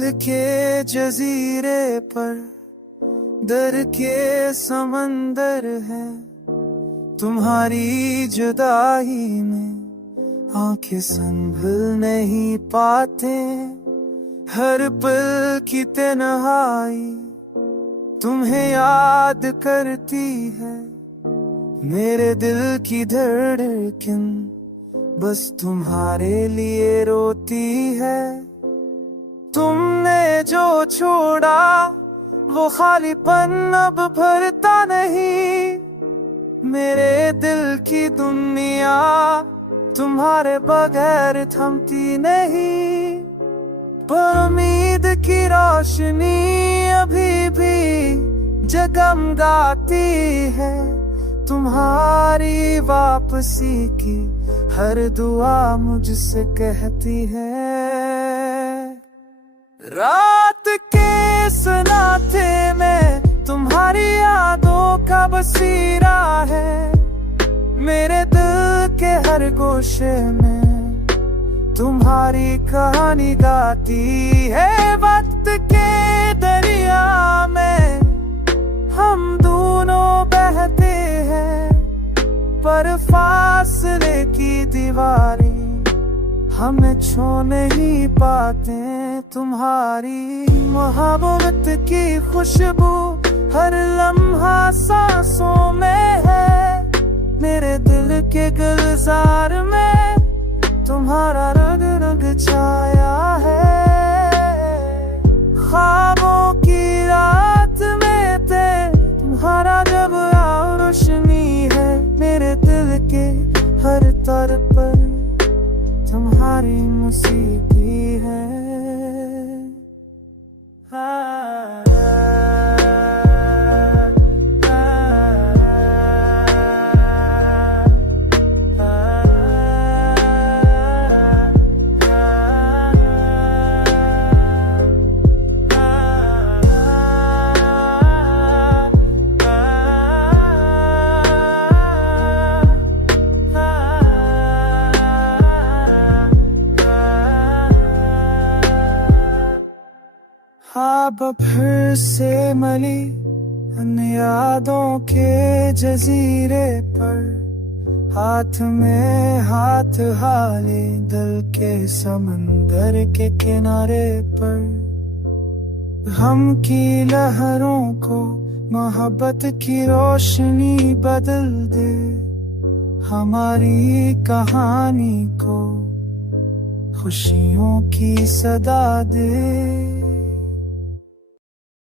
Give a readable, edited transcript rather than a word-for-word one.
दिल के जजीरे पर दर के समंदर है। तुम्हारी जुदाई में आंखें संभल नहीं पाते। हर पल की तन्हाई तुम्हें याद करती है। मेरे दिल की धड़कन बस तुम्हारे लिए रोती है। तुमने जो छोड़ा वो खालीपन अब भरता नहीं। मेरे दिल की दुनिया तुम्हारे बगैर थमती नहीं। पर उम्मीद की रोशनी अभी भी जगमगाती है। तुम्हारी वापसी की हर दुआ मुझसे कहती है। रात के सनाथे में तुम्हारी यादों का बसीरा है। मेरे दिल के हर गोशे में तुम्हारी कहानी गाती है। वक्त के दरिया में हम दोनों बहते हैं, पर फासले की दीवारें हमें छू नहीं पाते। तुम्हारी मोहब्बत की खुशबू हर लम्हा सांसों में है। मेरे दिल के गुलजार में तुम्हारा रंग रंग छाया है। ख्वाबों की रात में थे तुम्हारा जब रोशनी है। मेरे दिल के हर तर पर तुम्हारी मौसीकी है। अब फिर से मली उन यादों के जजीरे पर, हाथ में हाथ हाले दिल के समंदर के किनारे पर। गम की लहरों को मोहब्बत की रोशनी बदल दे। हमारी कहानी को खुशियों की सदा दे।